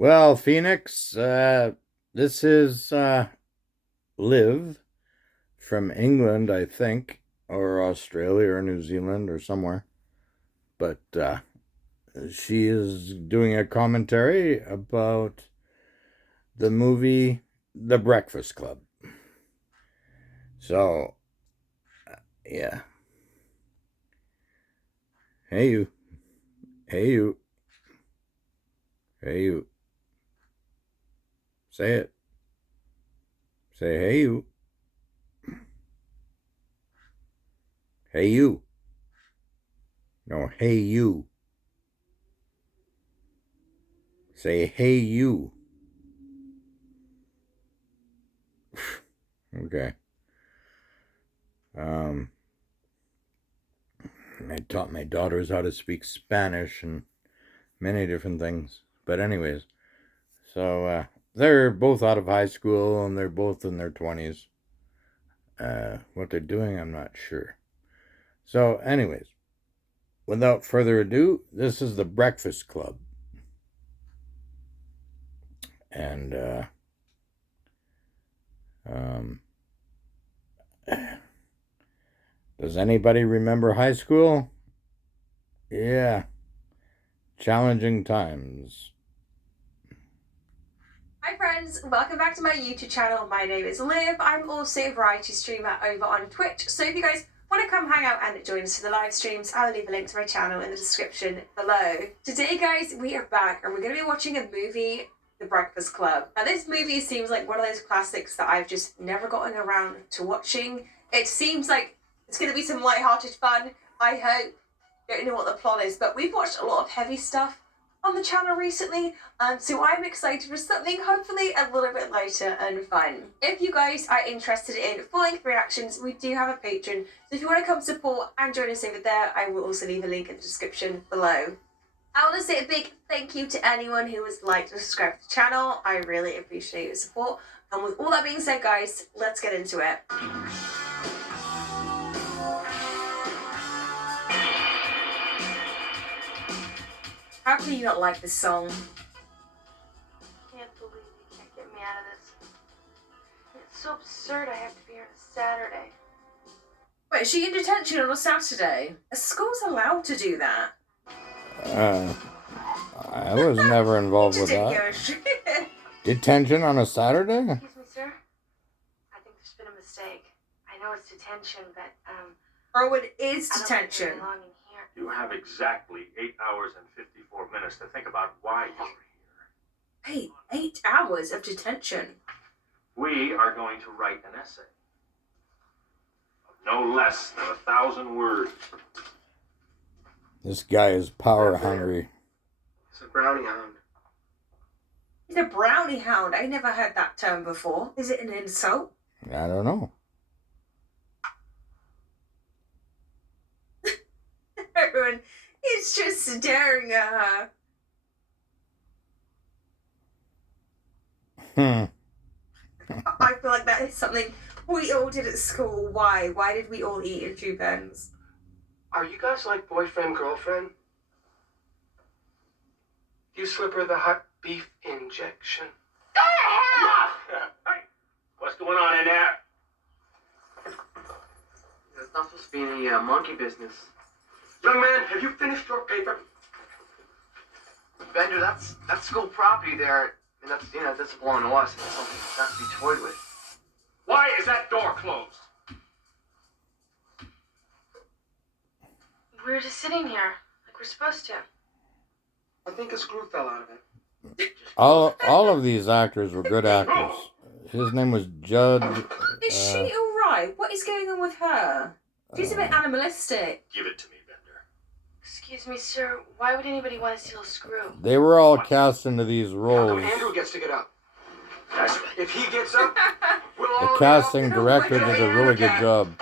Well, Phoenix, this is Liv from England, I think, or Australia or New Zealand or somewhere. But she is doing a commentary about the movie The Breakfast Club. So, yeah. Hey, you. Hey, you. Hey, you. Say it. Say, hey, you. Hey, you. No, hey, you. Say, hey, you. Okay. Um, I taught my daughters how to speak Spanish and many different things. But anyways, so they're both out of high school and they're both in their 20s. What they're doing, I'm not sure. So anyways, without further ado, this is the Breakfast Club. And does anybody remember high school? Yeah, challenging times. Hi friends, welcome back to my YouTube channel. My name is Liv. I'm also a variety streamer over on Twitch. So if you guys want to come hang out and join us for the live streams, I'll leave a link to my channel in the description below. Today guys, we are back and we're going to be watching a movie, The Breakfast Club. Now this movie seems like one of those classics that I've just never gotten around to watching. It seems like it's going to be some light-hearted fun, I hope. Don't know what the plot is, but we've watched a lot of heavy stuff on the channel recently, so I'm excited for something hopefully a little bit lighter and fun. If you guys are interested in full-length reactions, we do have a Patreon, so if you want to come support and join us over there, I will also leave a link in the description below. I want to say a big thank you to anyone who has liked and subscribed to the channel. I really appreciate your support. And with all that being said, guys, let's get into it. How can you not like this song? I can't believe you can't get me out of this. It's so absurd I have to be here on a Saturday. Wait, is she in detention on a Saturday? A school's allowed to do that. I was never involved with that. Detention on a Saturday? Excuse me, sir? I think there's been a mistake. I know it's detention, but, Oh, it is I don't detention. really belong in here. You have exactly 8 hours and 54 minutes to think about why you're here. Wait, 8 hours of detention? We are going to write an essay of no less than 1,000 words. This guy is power hungry. It's a brownie hound. He's a brownie hound. I never heard that term before. Is it an insult? I don't know. Everyone is just staring at her. I feel like that is something we all did at school. Why? Why did we all eat in chew pens? Are you guys like boyfriend, girlfriend? Do you slip her the hot beef injection? Hey, what's going on in there? There's not supposed to be any monkey business. Young man, have you finished your paper? Bender, that's school property there. And that's, that doesn't belong to us. It's something that's not to be toyed with. Why is that door closed? We're just sitting here, like we're supposed to. I think a screw fell out of it. All of these actors were good actors. His name was Judd. Is she alright? What is going on with her? She's a bit animalistic. Give it to me, Bender. Excuse me, sir. Why would anybody want to steal a screw? They were all cast into these How roles. come Andrew gets to get up? If he gets up, we'll The all casting get up. director did a really good job.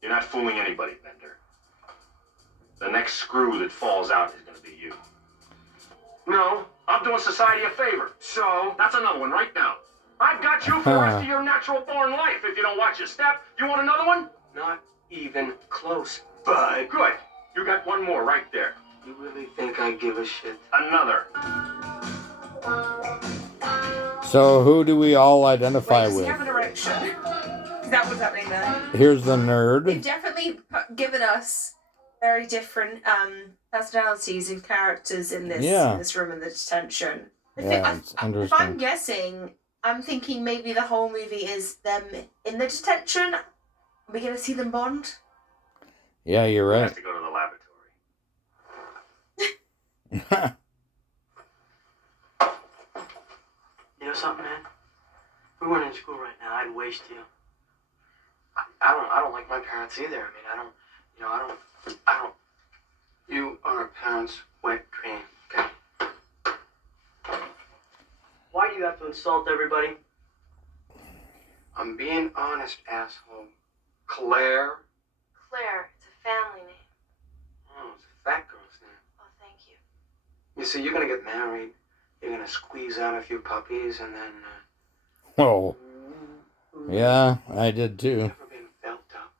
You're not fooling anybody, Bender. The next screw that falls out is going to be you. No. I'm doing society a favor. So? That's another one right now. I've got you for the rest of your natural born life if you don't watch your step. You want another one? Not even close, bud. Good. You got one more right there. You really think I give a shit? Another. So who do we all identify Wait, does he with? have an erection? Is that what's happening there? Here's the They've nerd. definitely given us very different personalities and characters in this room in the detention. Yeah, it's If I'm interesting. guessing, I'm thinking maybe the whole movie is them in the detention. Are we going to see them bond? Yeah, you're I right. have to go to the laboratory. You know something, man? If we weren't in school right now, I'd waste you. I don't like my parents either. I mean, I don't. You are a parent's wet dream. Okay. Why do you have to insult everybody? I'm being honest, asshole. Claire. Claire, it's a family name. Oh, it's a fat girl's name. Oh, thank you. You see, you're gonna get married. You're gonna squeeze out a few puppies, and then. Whoa. Yeah, I did too. Never been felt up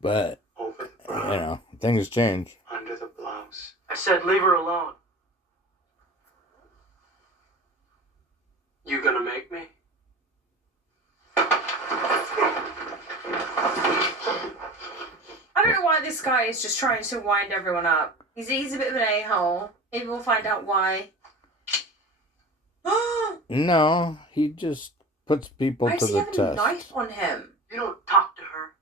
But, over the you bra, know, things change. under the blouse. I said leave her alone. You gonna make me? I don't know why this guy is just trying to wind everyone up. He's a bit of an a-hole. Maybe we'll find out why. No, he just puts people Why to does he the have a test. knife on him? You don't talk to her.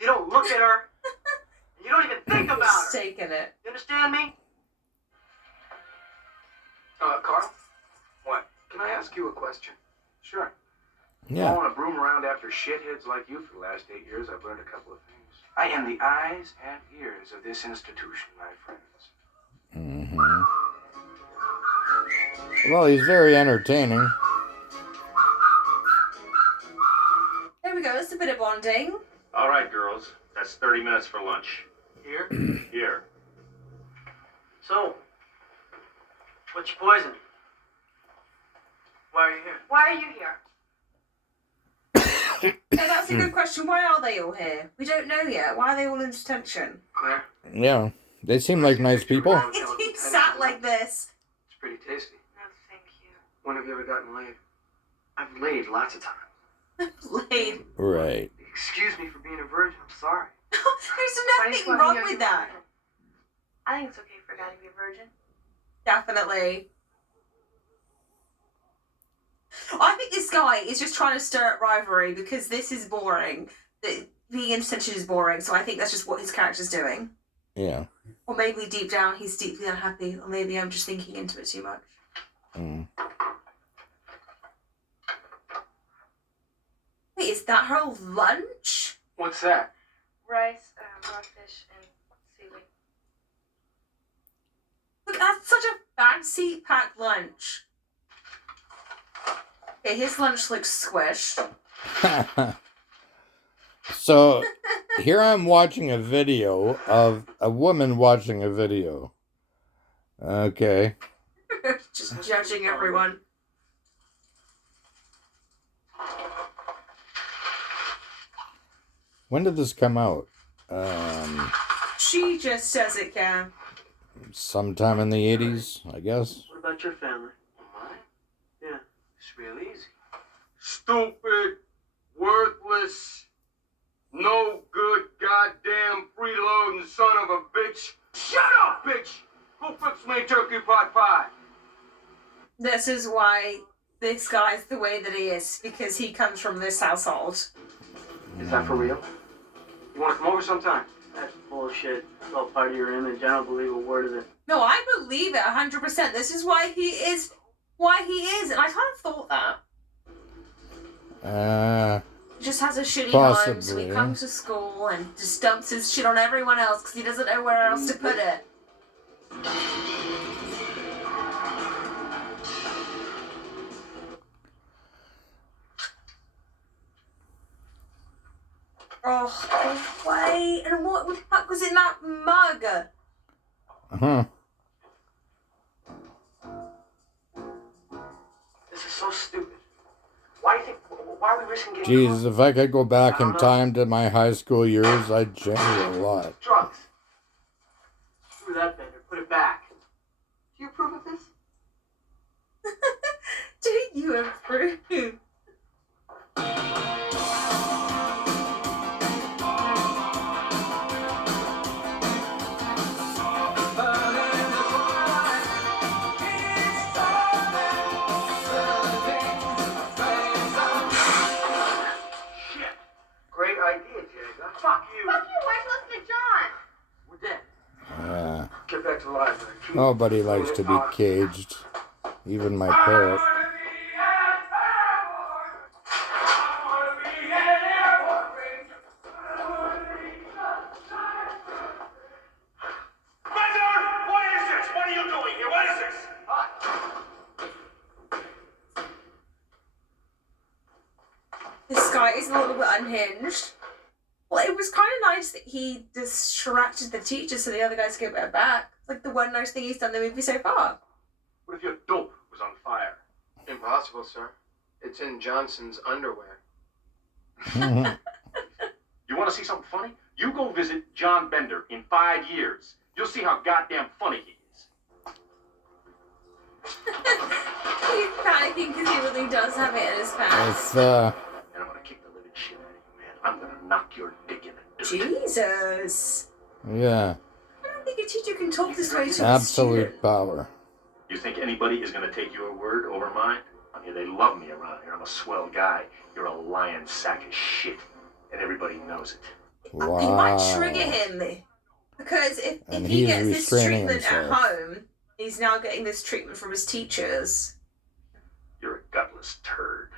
You don't look at her. You don't even think about He's her. taking it. You understand me? Carl? What? Can I ask you a question? Sure. Yeah. Following a broom around after shitheads like you for the last 8 years, I've learned a couple of things. I am the eyes and ears of this institution, my friends. Mm-hmm. Well, he's very entertaining. There we go. It's a bit of bonding. All right, girls. That's 30 minutes for lunch. Here. Here. So, what's your poison? Why are you here? Why are you here? Yeah, that's a good question. Why are they all here? We don't know yet. Why are they all in detention? Claire? Yeah, they seem like nice people. He sat like this. It's pretty tasty. No, thank you. When have you ever gotten laid? I've laid lots of times. Laid. Right. Excuse me for being a virgin. I'm sorry. There's I just nothing wanna wrong hear with you that. virgin. I think it's okay for a guy to be a virgin. Definitely. I think this guy is just trying to stir up rivalry because this is boring. Being in detention is boring, so I think that's just what his character's doing. Yeah. Or maybe deep down he's deeply unhappy, or maybe I'm just thinking into it too much. Mm. Wait, is that her lunch? What's that? Rice, raw fish, and seaweed. Look, that's such a fancy packed lunch. Okay, his lunch looks squished. So, here I'm watching a video of a woman watching a video. Okay. Just judging everyone. When did this come out? She just says it can. Sometime in the 80s, I guess. What about your family? Mine? Yeah. It's real easy. Stupid, worthless, no good, goddamn, freeloading son of a bitch. Shut up, bitch! Go fix me a turkey pot pie. This is why this guy's the way that he is, because he comes from this household. Is that for real? You want to come over sometime? That's bullshit. It's all part of your image. I don't believe a word of it. No, I believe it 100%. This is why he is, and I kind of thought that. He just has a shitty home, so he Possibly. comes to school and just dumps his shit on everyone else because he doesn't know where else to put it. Oh, wait, and what the fuck was in that mug? Huh. This is so stupid. Why do you think? Why are we risking getting Jesus, if I could go back I don't in know. time to my high school years, I'd change a lot. drugs? Screw that bender. Put it back. Do you approve of this? You improve. Shit. Great idea, Jagger. Fuck you. Fuck you, why'd you listen to John? We're dead. Yeah. Get back to the library. Nobody likes to be caged. Even my parrot. This guy is a little bit unhinged. Well, it was kind of nice that he distracted the teacher so the other guys could get back. It's like the one nice thing he's done in the movie so far. What if your dope was on fire? Impossible, sir. It's in Johnson's underwear. You want to see something funny? You go visit John Bender in 5 years. You'll see how goddamn funny he is. He's panicking because he really does have it in his pants. It's, And I'm gonna kick the living shit out of you, man. I'm gonna knock your dick in the dirt. Jesus. yeah, I don't think a teacher can talk this way to a student. absolute power. You think anybody is gonna take your word over mine? I mean, they love me around here. I'm a swell guy. You're a lying sack of shit. And everybody knows it. Wow. He might trigger him. Because if And he he's gets this restraining treatment at himself. home, he's now getting this treatment from his teachers. You're a gutless turd.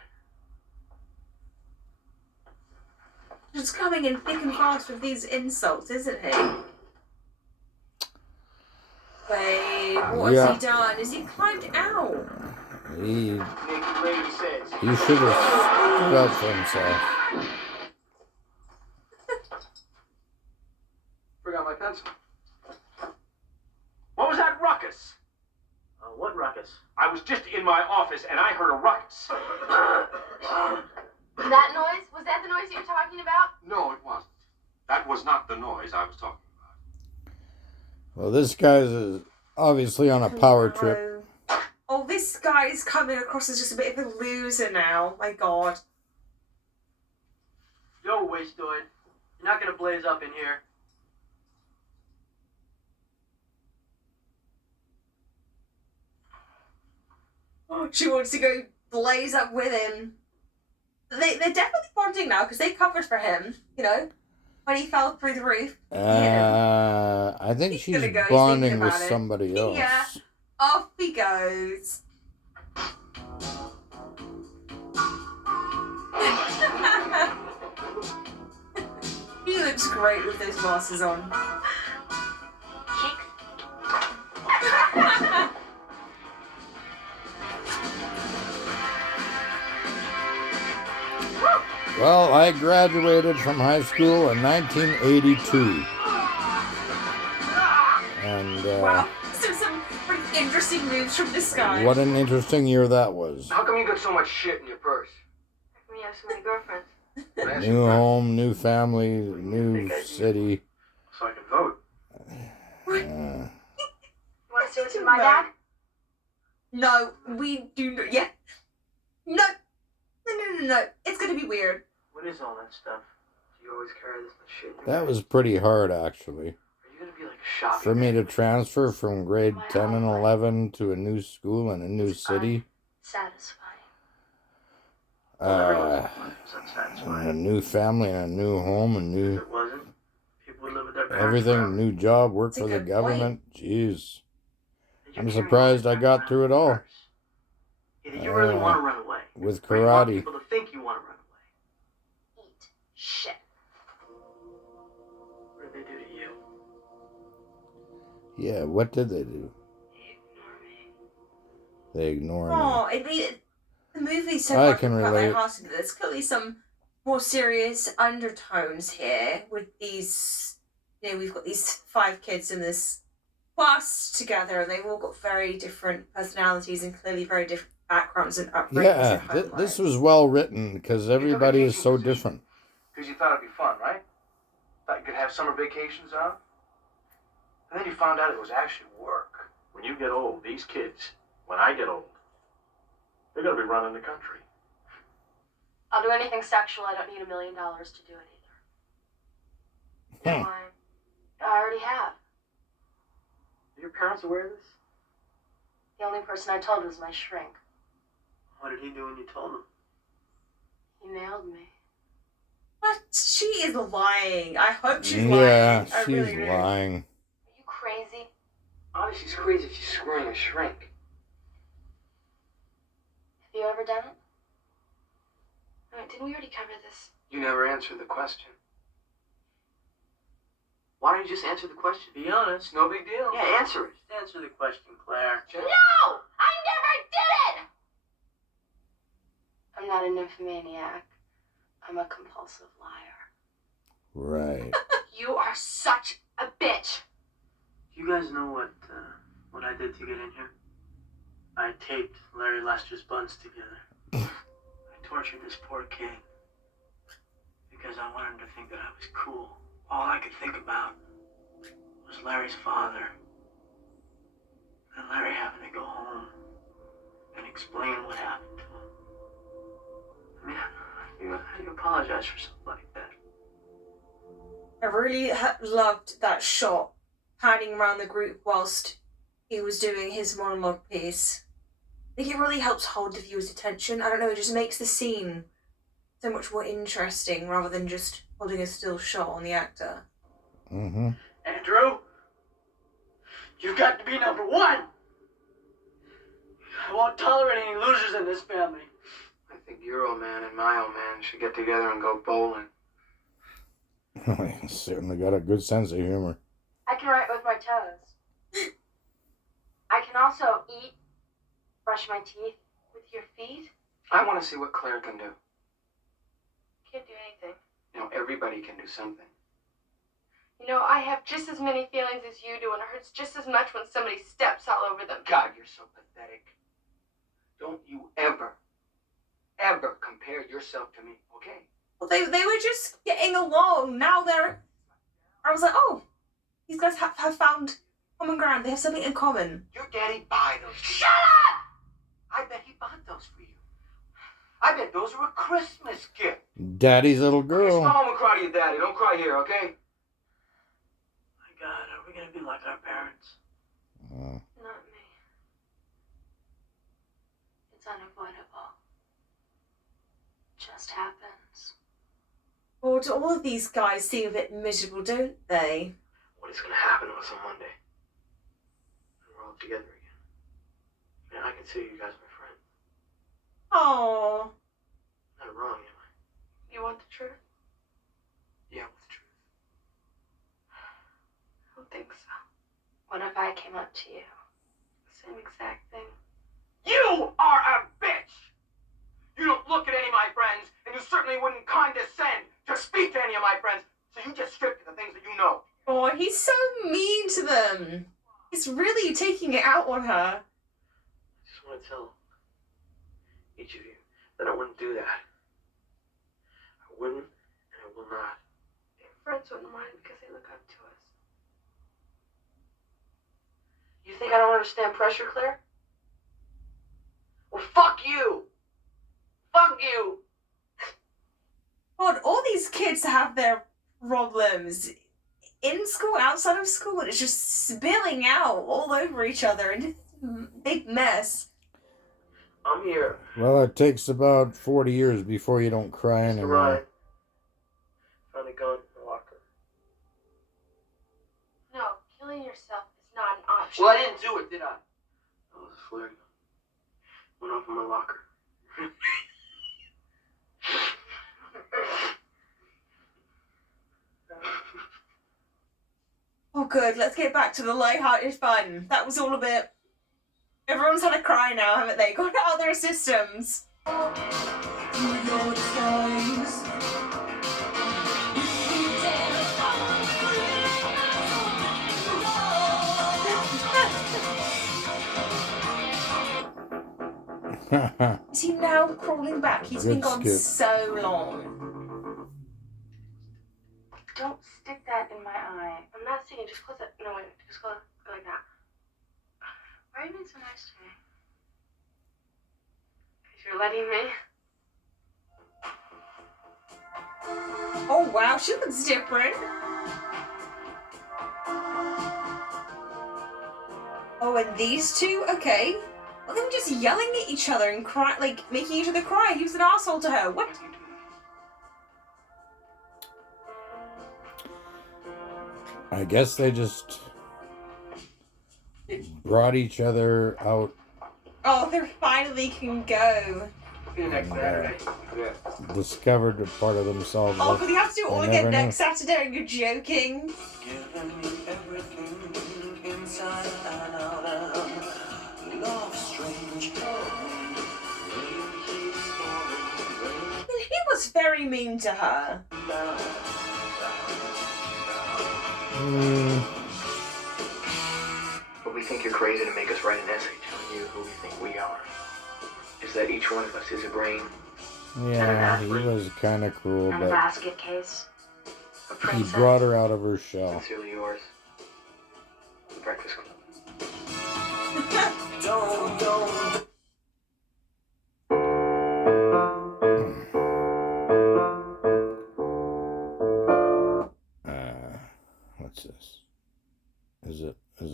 Just coming in thick and fast with these insults, isn't he? Wait, what has he done? Has he climbed out? He Naked lady says. should have stood up for himself. Forgot my pencil. What was that ruckus? What ruckus? I was just in my office and I heard a ruckus. That noise? Was that the noise you were talking about? No, it wasn't. That was not the noise I was talking about. Well, this guy's obviously on a power trip. Oh, this guy is coming across as just a bit of a loser now. My God. Yo, wastoid. You're not gonna blaze up in here. She wants to go blaze up with him. They're definitely bonding now because they covered for him, you know, when he fell through the roof. I think He's she's gonna go, he's bonding thinking with about it. somebody else. Yeah. Off he goes. He looks great with those glasses on. Well, I graduated from high school in 1982. And Wow, so some pretty interesting moves from this guy. what an interesting year that was. How come you got so much shit in your purse? How come you have so many girlfriends? New home, new family, new city. So I can vote. You want to see what's in my bag? No, we do not. Yeah. No. No. It's gonna be weird. What is all that stuff? Do you always carry this much shit in your That bag? was pretty hard, actually. Are you gonna be like a shopping? For me to transfer from grade 10 and 11 to a new school in a new city. Satisfying. A new family and a new home and If new it wasn't, people would live with their parents everything, forever. new job, work That's a for the good government. Jeez. And you I'm carry surprised all I that got around through it in your all. purse. Either you really want to run away, With or you want karate. people to think you want to run away. Eat shit. What did they do to you? Yeah, what did they do? They ignore me. They ignore me. Oh, I mean, the movie's so I fucking can quite relate. lighthearted. There's clearly some more serious undertones here with these. You know, we've got these 5 kids in this class together, and they've all got very different personalities and clearly very different backgrounds and upbringings. Yeah, and home this lives. was well written because everybody is so different. Because you thought it'd be fun, right? Thought you could have summer vacations out. And then you found out it was actually work. When you get old, these kids, when I get old, They're gonna be running the country. I'll do anything sexual. I don't need $1 million to do it either. Why? I already have. Are your parents aware of this? The only person I told was my shrink. What did he do when you told him? He nailed me. What? She is lying. I hope she's Yeah, lying. I she's really do. lying. Are you crazy? Obviously, she's crazy if she's screwing a shrink. Have you ever done it? Wait, didn't we already cover this? You never answered the question. Why don't you just answer the question? Be honest, no big deal. Yeah, answer it. Just answer the question, Claire. No! I never did it! I'm not a nymphomaniac. I'm a compulsive liar. Right. You are such a bitch! Do you guys know what I did to get in here? I taped Larry Lester's buns together. I tortured this poor kid because I wanted him to think that I was cool. All I could think about was Larry's father and Larry having to go home and explain what happened to him. I mean, how do you apologize for something like that? I really loved that shot panning around the group whilst he was doing his monologue piece. I think it really helps hold the viewer's attention. I don't know, it just makes the scene so much more interesting rather than just holding a still shot on the actor. Mm-hmm. Andrew, you've got to be number one. I won't tolerate any losers in this family. I think your old man and my old man should get together and go bowling. He certainly got a good sense of humor. I can write with my toes. I can also eat, brush my teeth with your feet. I want to see what Claire can do. Can't do anything. You know, everybody can do something. You know, I have just as many feelings as you do, and it hurts just as much when somebody steps all over them. God, you're so pathetic. Don't you ever compare yourself to me, okay? Well, they were just getting along. Now they're... I was like, oh, these guys have found common ground. They have something in common. Your daddy buy those. Shut up! I bet he bought those for you. I bet those are a Christmas gift. Daddy's little Just girl. go home and cry to your daddy. Don't cry here, okay? My God, are we gonna be like our parents? Not me. It's unavoidable. It just happens. Well, do all of these guys seem a bit miserable, don't they? What is gonna happen to us on Monday? And we're all together again. Man, I consider you guys my friends. Oh, Not wrong, am I? You want the truth? Yeah, with the truth. I don't think so. What if I came up to you? Same exact thing. You are a bitch! You don't look at any of my friends, and you certainly wouldn't condescend to speak to any of my friends, so you just stripped the things that you know. oh, he's so mean to them. He's really taking it out on her. I just want to tell each of you that I wouldn't do that. I wouldn't, and I will not. Your friends wouldn't mind because they look up to us. You think I don't understand pressure, Claire? Well, fuck you! Fuck you! God, all these kids have their problems in school, outside of school, and it's just spilling out all over each other and it's a big mess. I'm here. Well, it takes about 40 years before you don't cry Mr. anymore. Ryan. Found a gun in the locker. No, killing yourself is not an option. Well, I didn't do it, did I? That was a flare gun. Went off in my locker. Oh, good. Let's get back to the light-hearted fun. That was all a bit... Everyone's had a cry now, haven't they? Got out of their systems. Is he now crawling back? He's been Good gone skip. so long. Don't stick that in my eye. I'm not singing. Just close it. No, wait. Just go like that. Why are you being so nice to me? If you're letting me. Oh wow, she looks different. Oh, and these two? Okay. Well, them just yelling at each other and cry, like making each other cry. He was an asshole to her. What? I guess they just brought each other out. Oh, they finally can go. See you next Saturday. Yeah. Discovered a part of themselves. Oh, that but you have to do it all they again never knew. next Saturday, and you're joking. Giving me everything inside and out of love, strange. He was very mean to her. But we think you're crazy to make us write an essay telling you who we think we are. Is that each one of us is a brain, Yeah, he was kind of cruel, And a but basket case. a he princess. brought her out of her shell. Sincerely yours, The Breakfast Club. Don't. What's this? Is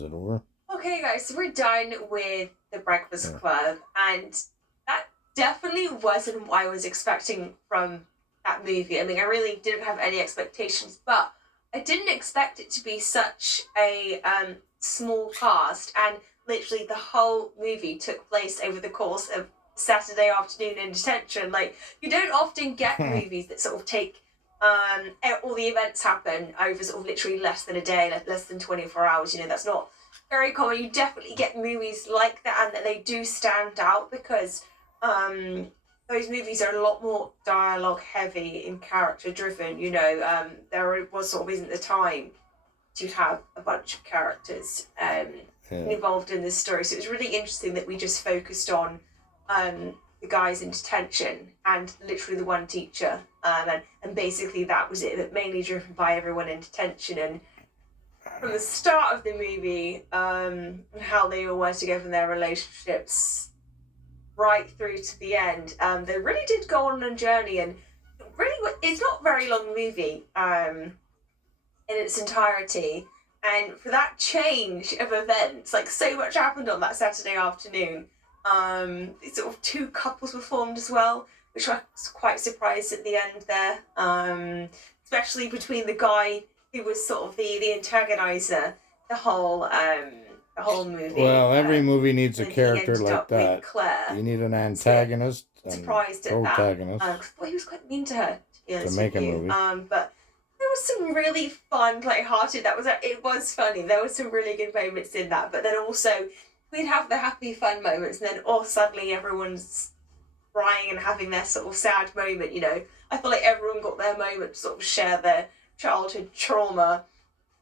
it over? Okay, guys, so we're done with The Breakfast Club, and that definitely wasn't what I was expecting from that movie. I mean, I really didn't have any expectations, but I didn't expect it to be such a small cast, and literally the whole movie took place over the course of Saturday afternoon in detention. Like, you don't often get movies that sort of take all the events happen over sort of literally less than a day, less than 24 hours. You know, that's not very common. You definitely get movies like that, and that they do stand out because those movies are a lot more dialogue heavy and character driven. You know, there was sort of isn't the time to have a bunch of characters involved in this story. So it was really interesting that we just focused on the guys in detention and literally the one teacher, and basically that was it. But mainly driven by everyone in detention, and from the start of the movie, and how they all work together in their relationships, right through to the end. They really did go on a journey, and really, it's not a very long movie in its entirety. And for that change of events, like so much happened on that Saturday afternoon. Sort of two couples were formed as well, which I was quite surprised at the end there. Especially between the guy who was sort of the antagonizer the whole movie. Well, every movie needs a and he character ended like up with that. Claire. You need an antagonist and Surprised at that. protagonist. Well, he was quite mean to her, to be honest make with a you. movie. But there was some really fun, light-hearted. It was funny. There were some really good moments in that. But then also, we'd have the happy, fun moments, and then suddenly everyone's crying and having their sort of sad moment. You know, I feel like everyone got their moment to sort of share their childhood trauma,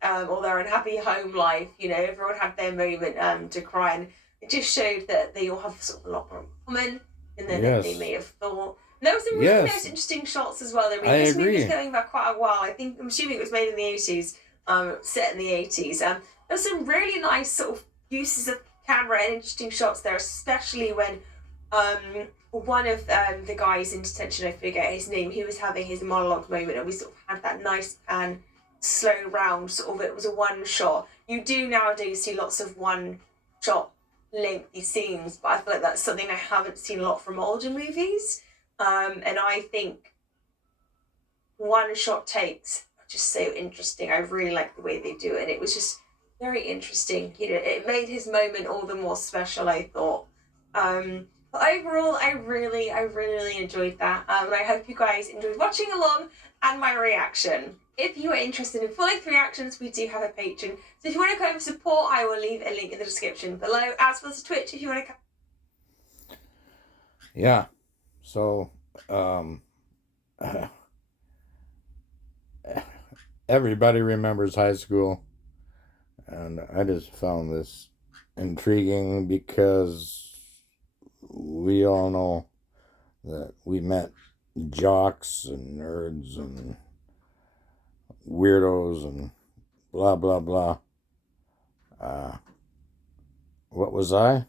or their unhappy home life. You know, everyone had their moment to cry, and it just showed that they all have sort of a lot more in common than they may have thought. And there were some really nice, interesting shots as well. I mean, this movie's going back quite a while. I'm assuming it was made in the 80s, set in the 80s. There were some really nice sort of uses of camera and interesting shots there, especially when one of the guys in detention, I forget his name, he was having his monologue moment, and we sort of had that nice pan slow round sort of, it was a one shot. You do nowadays see lots of one shot lengthy scenes, but I feel like that's something I haven't seen a lot from older movies, and I think one shot takes are just so interesting. I really like the way they do it, and it was just very interesting. You know, it made his moment all the more special, I thought. But overall, I really enjoyed that. And I hope you guys enjoyed watching along and my reaction. If you are interested in full-length reactions, we do have a Patreon. So if you want to come and support, I will leave a link in the description below, as well as Twitch if you want to come. Yeah. So, everybody remembers high school. And I just found this intriguing because we all know that we met jocks and nerds and weirdos and blah, blah, blah. What was I?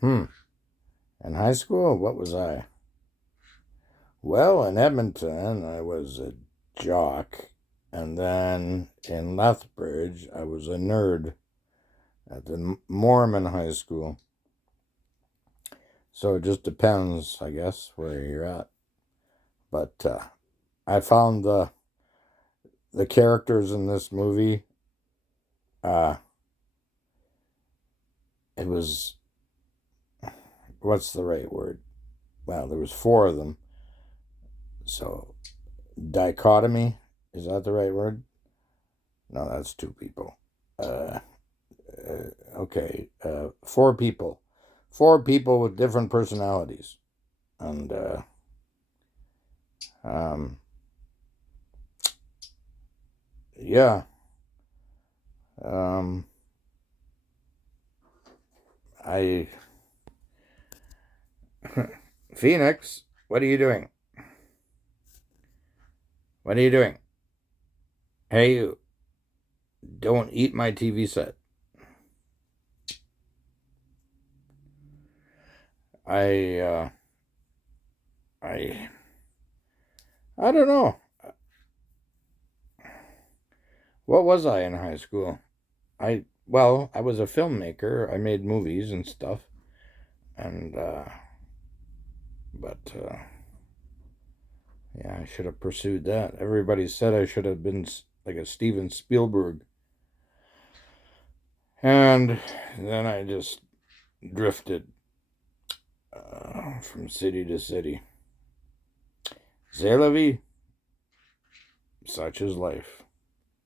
In high school, what was I? Well, in Edmonton, I was a jock. And then in Lethbridge, I was a nerd at the Mormon High School. So it just depends, I guess, where you're at. But I found the characters in this movie, it was, what's the right word? Well, there was 4 of them. So, dichotomy, is that the right word? No, that's 2 people. Okay, 4 people. 4 people with different personalities. And, yeah. Phoenix, what are you doing? What are you doing? Hey, you. Don't eat my TV set. I don't know. What was I in high school? I was a filmmaker. I made movies and stuff. And, yeah, I should have pursued that. Everybody said I should have been like a Steven Spielberg. And then I just drifted from city to city. C'est la vie. Such is life.